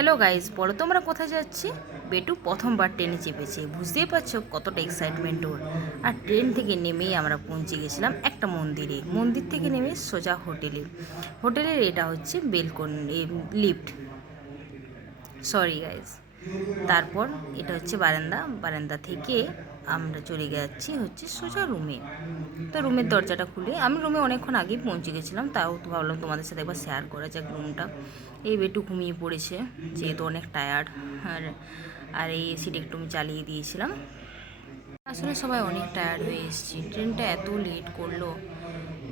Hello guys, বলো তো আমরা কোথায় যাচ্ছি। বেটু প্রথমবার ট্রেনে চেপেছে, বুঝতেই পারছো কতটা এক্সাইটমেন্ট ওর। আর ট্রেন থেকে নেমেই আমরা পৌঁছে গেছিলাম একটা মন্দিরে। মন্দির থেকে নেমে সোজা হোটেলের এটা হচ্ছে বেলকনি, লিফট, সরি গাইজ। তারপর এটা হচ্ছে বারান্দা থেকে আমরা চলে যাচ্ছি হচ্ছে সোজা রুমে। তো রুমের দরজাটা খুলে আমি রুমে অনেকক্ষণ আগেই পৌঁছে গেছিলাম, তাও তো ভাবলাম তোমাদের সাথে একবার শেয়ার করা যাক রুমটা। এই বেটু ঘুমিয়ে পড়েছে যেহেতু অনেক টায়ার্ড। আর আর এই এসিটা একটু আমি চালিয়ে দিয়েছিলাম। আসলে সবাই অনেক টায়ার্ড হয়ে এসেছি, ট্রেনটা এত লেট করলো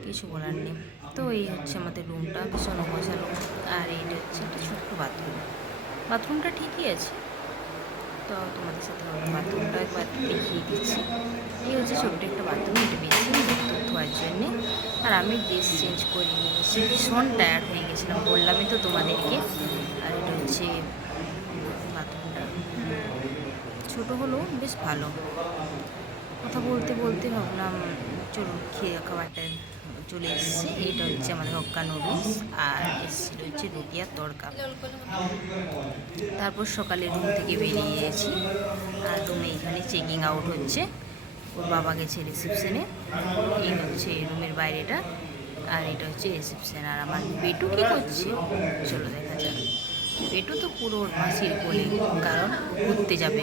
কিছু বলার নেই। তো এই হচ্ছে আমাদের রুমটা, ভীষণ অগোছালো। আর এইটা হচ্ছে একটা ছোট্ট বাথরুমটা ঠিকই আছে। তো তোমাদের সাথে বাথরুমটা একবার দেখিয়ে দিচ্ছি। এই হচ্ছে ছোট্ট একটা বাথরুম, এটা বেশি ধোয়ার জন্যে। আর আমি ড্রেস চেঞ্জ করে নিয়েছি, ভীষণ টায়ার্ড হয়ে গেছিলাম, বললামই তো তোমাদেরকে। আর এটা হচ্ছে বাথরুমটা, ছোটো হলেও বেশ ভালো। কথা বলতে বলতে ভাবলাম চলুন খাবারটা চলে এসছে। এইটা হচ্ছে আমাদের হক্কা নুডলস, আর এসেছিলো হচ্ছে রুটি আর তড়কা। তারপর সকালে রুম থেকে বেরিয়েছি, আর রুমে এখানে চেকিং আউট হচ্ছে। ওর বাবা গেছে রিসেপশনে। এই হচ্ছে রুমের বাইরেটা, আর এটা হচ্ছে রিসেপশন। আর আমার বেটু কী করছে চলো দেখা যাক। বেটু তো পুরো ওর মাসির কোলে, কারণ ঘুরতে যাবে।